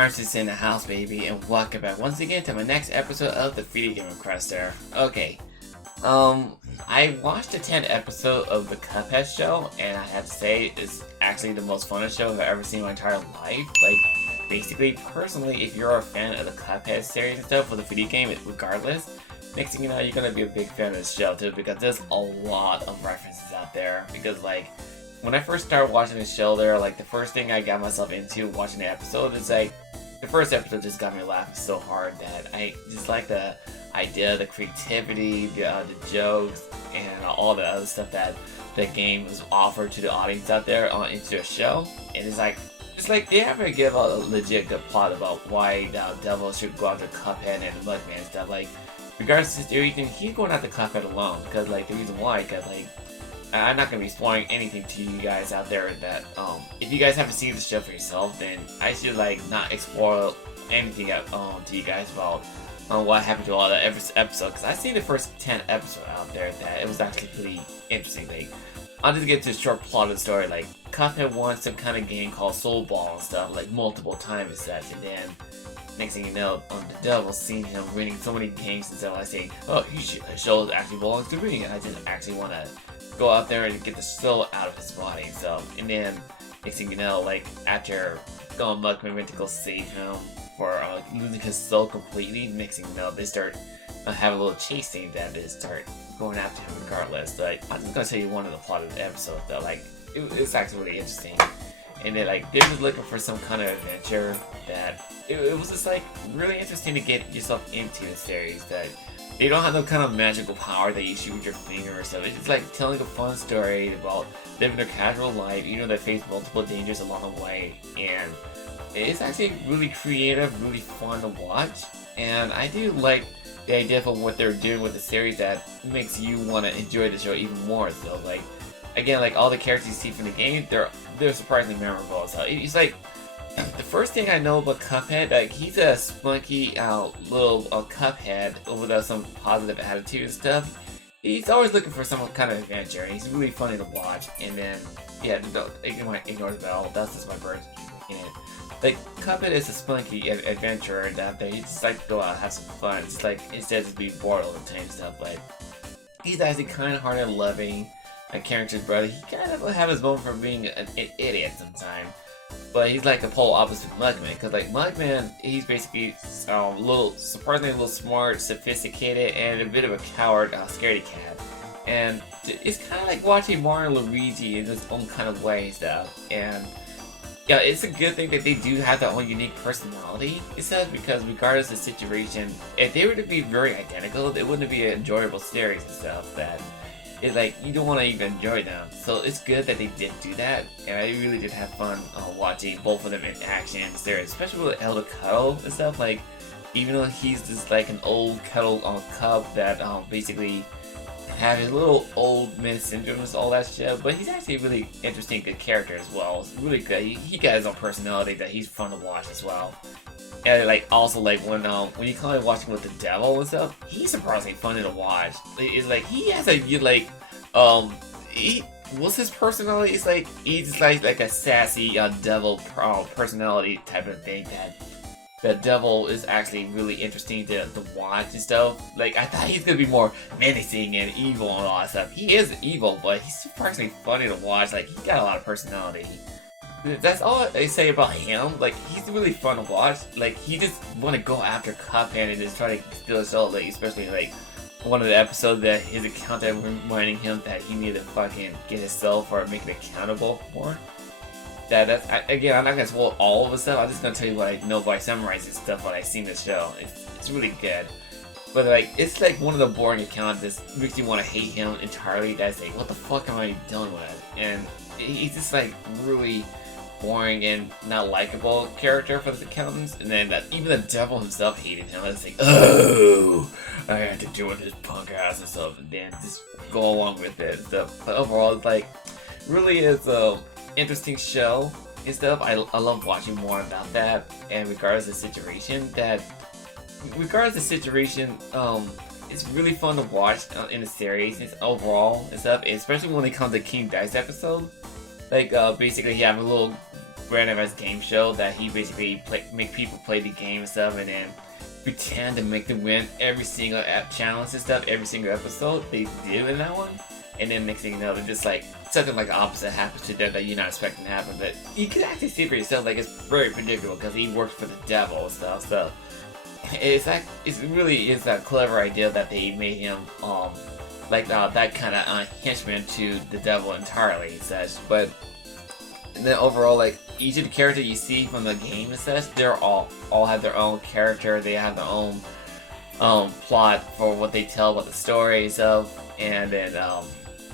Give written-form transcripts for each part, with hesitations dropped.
Arms in the house, baby, and welcome back once again to my next episode of the Video Game Requester. Okay, I watched the 10th episode of the Cuphead show, and I have to say, it's actually the most funnest show I've ever seen in my entire life. Like, basically, personally, if you're a fan of the Cuphead series and stuff for the video game, regardless, next thing you know, you're gonna be a big fan of this show too, because there's a lot of references out there. Because, like, when I first started watching the show there, like, the first thing I got myself into watching the episode is, like, the first episode just got me laughing so hard that I just like the idea, the creativity, the jokes, and all the other stuff that the game was offered to the audience out there into the show. And it's like they have to give a legit good plot about why the devil should go after Cuphead and Mugman and stuff. Like, regardless of everything, he's going after Cuphead alone, because, like, the reason why, because, like, I'm not going to be spoiling anything to you guys out there that, if you guys haven't seen the show for yourself, then I should, like, not explore anything to you guys about what happened to all that episode, because I seen the first 10 episode out there that it was actually pretty interesting. Like, I'll just get to the short plot of the story. Like, Cuphead won some kind of game called Soul Ball and stuff, like, multiple times and such, and then next thing you know, the devil seen him winning so many games and stuff, I say, oh, the show actually belongs to me, and I just actually want to go out there and get the soul out of his body. So, and then next thing you know, like, after Mugman went to go save him for losing his soul completely, next thing you know, they start having a little chase scene that they start going after him regardless. Like, I'm just gonna tell you one of the plot of the episode though. Like, it's actually really interesting. And then, like, they're just looking for some kind of adventure that it was just, like, really interesting to get yourself into the series. That they don't have no kind of magical power that you shoot with your finger or something. It's just like telling a fun story about living a casual life, you know, they face multiple dangers along the way. And it's actually really creative, really fun to watch. And I do like the idea of what they're doing with the series that makes you want to enjoy the show even more. So, like, again, like, all the characters you see from the game, they're surprisingly memorable. So it's like, the first thing I know about Cuphead, like, he's a spunky little Cuphead with some positive attitude and stuff. He's always looking for some kind of adventure, and he's really funny to watch. And then, yeah, ignore the bell. That's just my bird in it. Like, Cuphead is a spunky adventurer that they just like to go out and have some fun. It's like, instead of just being bored all the time and stuff. But he's actually kind-hearted, loving, caring to his brother. He kind of have his moment for being an idiot sometimes. But he's like the polar opposite of Mugman, because, like, Mugman, he's basically surprisingly a little smart, sophisticated, and a bit of a coward, scaredy cat. And it's kind of like watching Mario and Luigi in his own kind of way and stuff. And yeah, it's a good thing that they do have their own unique personality, it says, because regardless of the situation, if they were to be very identical, it wouldn't be an enjoyable series and stuff. That it's like, you don't want to even enjoy them. So it's good that they did do that, and I really did have fun watching both of them in action there, especially with Elder Cuddle and stuff. Like, even though he's just like an old cuddle cub that basically have his little old man syndrome and all that shit, but he's actually a really interesting, good character as well. It's really good. He got his own personality that he's fun to watch as well. And, like, also, like, when you kind of watching with the devil and stuff, he's surprisingly funny to watch. It's like, he has what's his personality? It's like, he's like a sassy devil personality type of thing that the devil is actually really interesting to watch and stuff. Like, I thought he's gonna be more menacing and evil and all that stuff. He is evil, but he's surprisingly funny to watch. Like, he's got a lot of personality. That's all I say about him. Like, he's really fun to watch. Like, he just want to go after Cuphead and just try to steal his soul. Like, especially, like, one of the episodes that his accountant reminding him that he needed to fucking get his soul for making it accountable for. Again, I'm not gonna spoil all of the stuff. I'm just gonna tell you what I know by summarizing stuff what I've seen in the show. It's really good. But, like, it's like one of the boring accounts that makes you want to hate him entirely. That's like, what the fuck am I dealing with? And he's just, like, really boring and not likable character for the accountants. And then even the devil himself hated him. It's like, oh, I had to deal with his punk ass and stuff, and then just go along with it and stuff. But overall, it's like, really is a interesting show and stuff. I love watching more about that. And regardless of the situation, it's really fun to watch in the series. It's overall and stuff, especially when it comes to King Dice episode. Like, basically, you have a little randomized game show that he basically make people play the game and stuff, and then pretend to make them win every single challenge and stuff, every single episode they do in that one. And then next thing you know, they're just like something like the opposite happens to them that you're not expecting to happen. But you can actually see for yourself, like it's very predictable because he works for the devil and stuff. So it's like it really is a clever idea that they made him like that kind of henchman to the devil entirely and such. But and then overall, like each of the characters you see from the game and such, they're all have their own character. They have their own plot for what they tell about the stories of, and then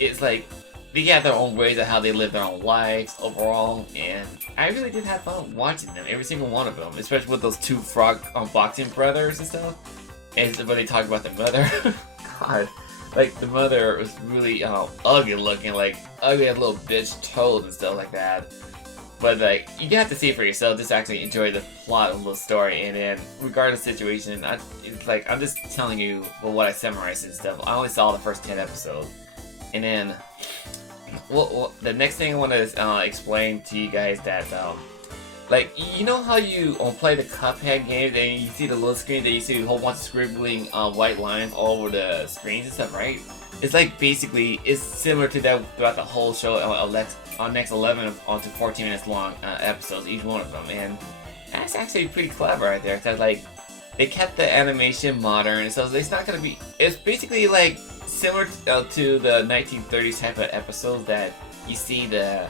it's like they have their own ways of how they live their own lives overall, and I really did have fun watching them, every single one of them, especially with those two frog boxing brothers and stuff. And when they talk about the mother, God, like the mother was really ugly looking, like ugly little bitch toes and stuff like that. But like you have to see it for yourself, just actually enjoy the plot of the story, and then regardless of the situation, it's like I'm just telling you what I summarized and stuff. I only saw the first 10 episodes. And then, well, the next thing I want to explain to you guys that, like, you know how you play the Cuphead game, and you see the little screen that you see a whole bunch of scribbling white lines all over the screens and stuff, right? It's like basically, it's similar to that throughout the whole show on next 11 on to 14 minutes long episodes, each one of them, and that's actually pretty clever right there, because like, they kept the animation modern, so it's not going to be, it's basically like, similar to the 1930s type of episodes that you see the,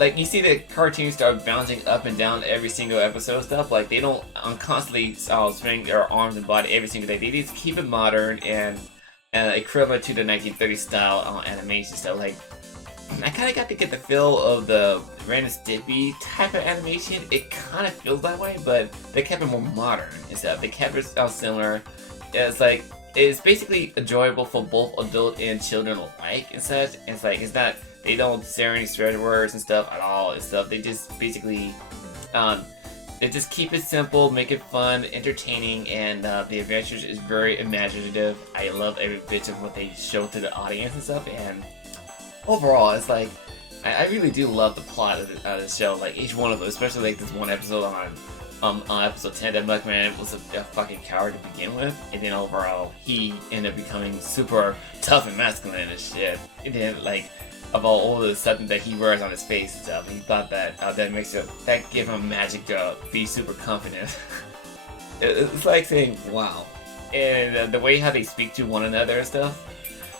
like you see the cartoons start bouncing up and down every single episode stuff. Like they don't constantly swing their arms and body every single day. They just keep it modern and equivalent to the 1930s style animation stuff. Like I kind of got to get the feel of the Ren and Stimpy type of animation. It kind of feels that way, but they kept it more modern and stuff. They kept it similar. It's like. It's basically enjoyable for both adult and children alike and such. It's like it's not they don't say any swear words and stuff at all and stuff. They just basically they just keep it simple, make it fun, entertaining, and the adventures is very imaginative. I love every bit of what they show to the audience and stuff. And overall, it's like I really do love the plot of the show. Like each one of them, especially like this one episode on episode 10 that Mugman was a fucking coward to begin with, and then overall he ended up becoming super tough and masculine and shit. And then like about all the stuff that he wears on his face and stuff, and he thought that that gave him magic to be super confident. It's like saying wow, and the way how they speak to one another and stuff.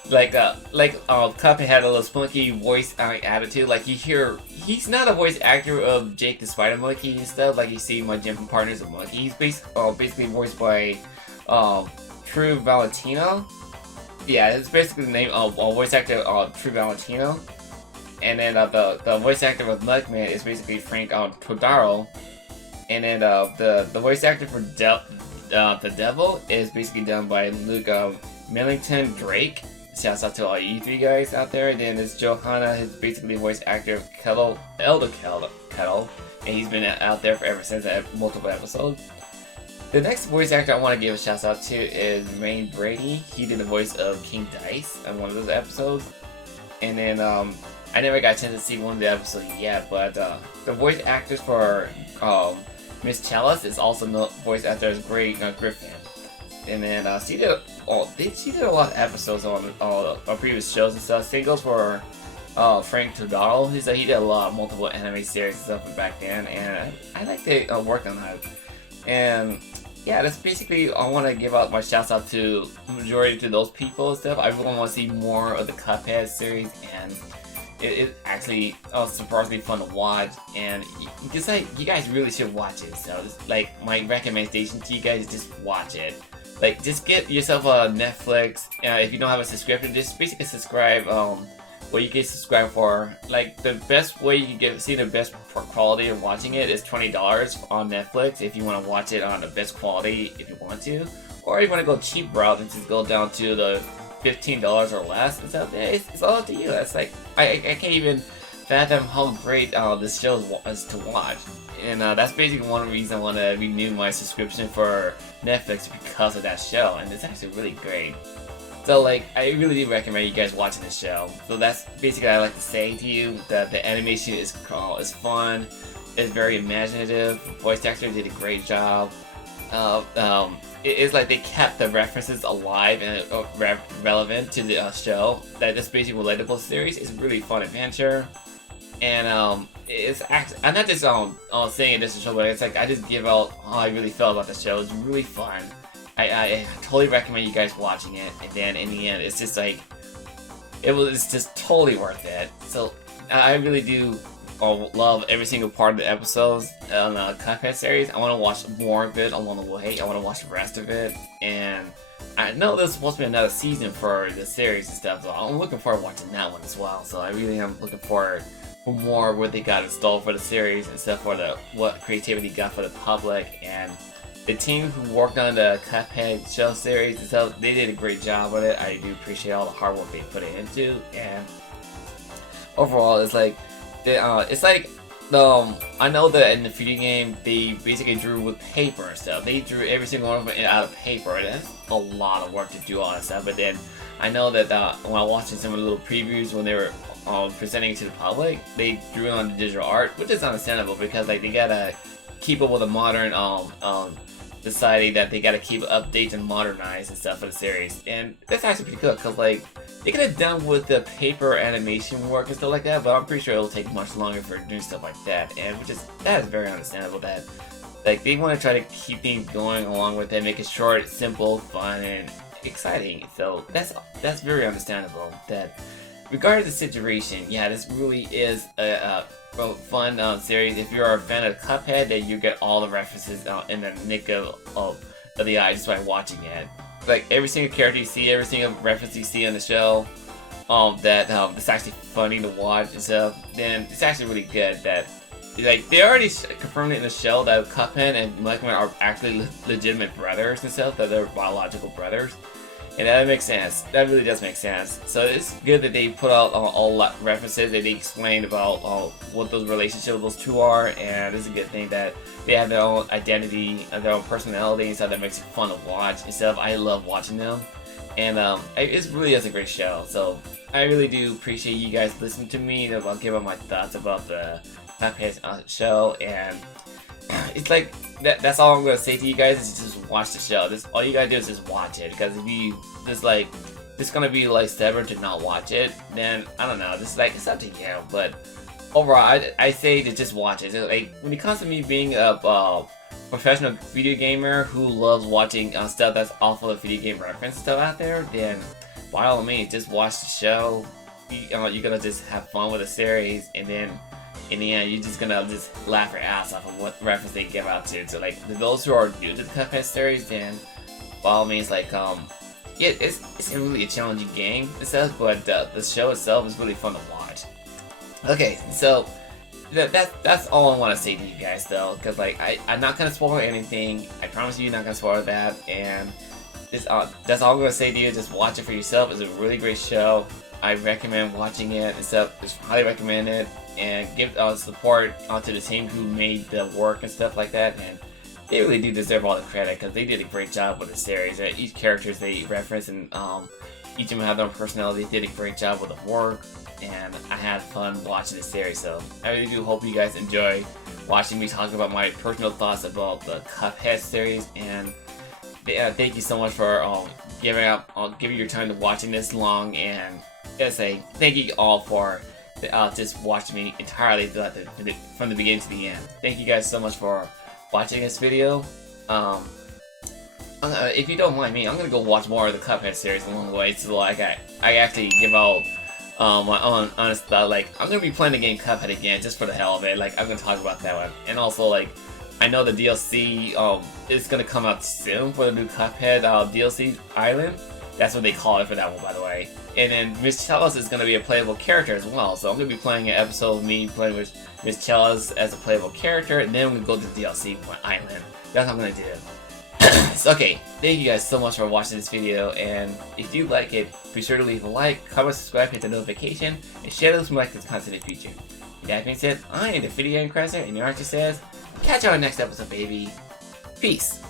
Like Cuphead had a little spunky voice attitude. Like you hear, he's not a voice actor of Jake the Spider Monkey and stuff. Like you see my gym partners of Monkey. He's basically voiced by True Valentino. Yeah, it's basically the name of voice actor True Valentino. And then the voice actor of Mugman is basically Frank Todaro. And then the voice actor for the Devil is basically done by Luke Millington Drake. Shouts out to all you three guys out there. And then there's Johanna, who's basically the voice actor of Elder Kettle, and he's been out there ever since multiple episodes. The next voice actor I want to give a shout out to is Rain Brady. He did the voice of King Dice on one of those episodes. And then I never got a chance to see one of the episodes yet, but the voice actors for Miss Chalice is also voice actor as Griffin. And then she did a lot of episodes on previous shows and stuff. Same goes for Frank Todaro. He did a lot of multiple anime series and stuff back then, and I like to work on that. And yeah, that's basically I want to give out my shouts out to majority to those people and stuff. I really want to see more of the Cuphead series, and it's actually surprisingly fun to watch. And just like you guys really should watch it. So like my recommendation to you guys is just watch it. Like, just get yourself a Netflix. If you don't have a subscription, just basically subscribe. What you can subscribe for. Like, the best way you can see the best quality of watching it is $20 on Netflix if you want to watch it on the best quality if you want to. Or if you want to go cheap route and just go down to the $15 or less and stuff. It's all up to you. It's like, I can't even fathom how great this show is to watch. And that's basically one reason I want to renew my subscription for Netflix because of that show, and it's actually really great. So like, I really do recommend you guys watching this show. So that's basically what I like to say to you. That the animation is fun, it's very imaginative. Voice actor did a great job. It's like they kept the references alive and relevant to the show. That this basically relatable series is really fun adventure, and it's I'm not just saying this show, but it's like I just give out how I really felt about the show. It's really fun. I totally recommend you guys watching it, and then in the end, it's just like it's just totally worth it. So I really do love every single part of the episodes on the Cuphead series. I want to watch more of it along the way. I want to watch the rest of it, and I know there's supposed to be another season for the series and stuff, so I'm looking forward to watching that one as well. So I really am looking forward for more what they got installed for the series and stuff, for what creativity got for the public. And the team who worked on the Cuphead show series and stuff, they did a great job with it. I do appreciate all the hard work they put it into, and overall, it's like I know that in the video game they basically drew with paper and stuff. They drew every single one of them out of paper, and that's a lot of work to do all that stuff. But then I know that when I was watching some of the little previews when they were presenting it to the public, they drew on the digital art, which is understandable because like they gotta keep up with the modern society, that they gotta keep updates and modernize and stuff for the series. And that's actually pretty good because like they could have done with the paper animation work and stuff like that, but I'm pretty sure it'll take much longer for doing stuff like that. And that is very understandable that like they want to try to keep things going along with it, make it short, simple, fun, and exciting. So that's very understandable. That regarding the situation, yeah, this really is a fun series. If you're a fan of Cuphead, then you get all the references in the nick of the eye just by watching it. Like every single character you see, every single reference you see on the show, it's actually funny to watch and stuff. Then it's actually really good that like they already confirmed it in the show that Cuphead and Mike are actually legitimate brothers and stuff, that they're biological brothers. And that makes sense. That really does make sense. So it's good that they put out all references, that they explained about what those relationships with those two are, and it's a good thing that they have their own identity and their own personality and stuff that makes it fun to watch and stuff. I love watching them, and it really is a great show. So I really do appreciate you guys listening to me about giving my thoughts about the Cuphead show, and it's like that's all I'm gonna say to you guys is just watch the show. All you gotta do is just watch it, because if you just gonna be like stubborn to not watch it, then I don't know. Just like it's up to you. But overall, I say to just watch it. Like when it comes to me being a professional video gamer who loves watching stuff that's awful of video game reference stuff out there, then by all means just watch the show. You're gonna just have fun with the series, and then in the end, you're just gonna laugh your ass off of what reference they give out to. So like, those who are new to the Cuphead series, then by all means, like, yeah, it's really a challenging game itself, but the show itself is really fun to watch. Okay, so that's all I want to say to you guys, though, because like I'm not gonna spoil anything. I promise you, not gonna spoil that, and that's all I'm gonna say to you. Just watch it for yourself. It's a really great show. I recommend watching it and stuff. Just highly recommend it, and give support to the team who made the work and stuff like that. And they really do deserve all the credit, because they did a great job with the series. Each characters they reference, and each of them have their own personality. They did a great job with the work, and I had fun watching the series. So I really do hope you guys enjoy watching me talk about my personal thoughts about the Cuphead series. And thank you so much for giving your time to watching this long. And just say thank you all for just watching me entirely from the beginning to the end. Thank you guys so much for watching this video. If you don't mind me, I'm gonna go watch more of the Cuphead series along the way. So like I actually give out my own honest thought. Like I'm gonna be playing the game Cuphead again just for the hell of it. Like I'm gonna talk about that one, and also like I know the DLC is gonna come out soon for the new Cuphead DLC Island. That's what they call it for that one, by the way. And then Miss Chalice is going to be a playable character as well. So I'm going to be playing an episode of me playing with Miss Chalice as a playable character. And then we're going to go to the DLC Island. That's what I'm going to do. So, okay, thank you guys so much for watching this video. And if you like it, be sure to leave a like, comment, subscribe, hit the notification, and share those who like this content in the future. With that being said, I am the Video Game Crafter, and your artist says, catch you on the next episode, baby. Peace.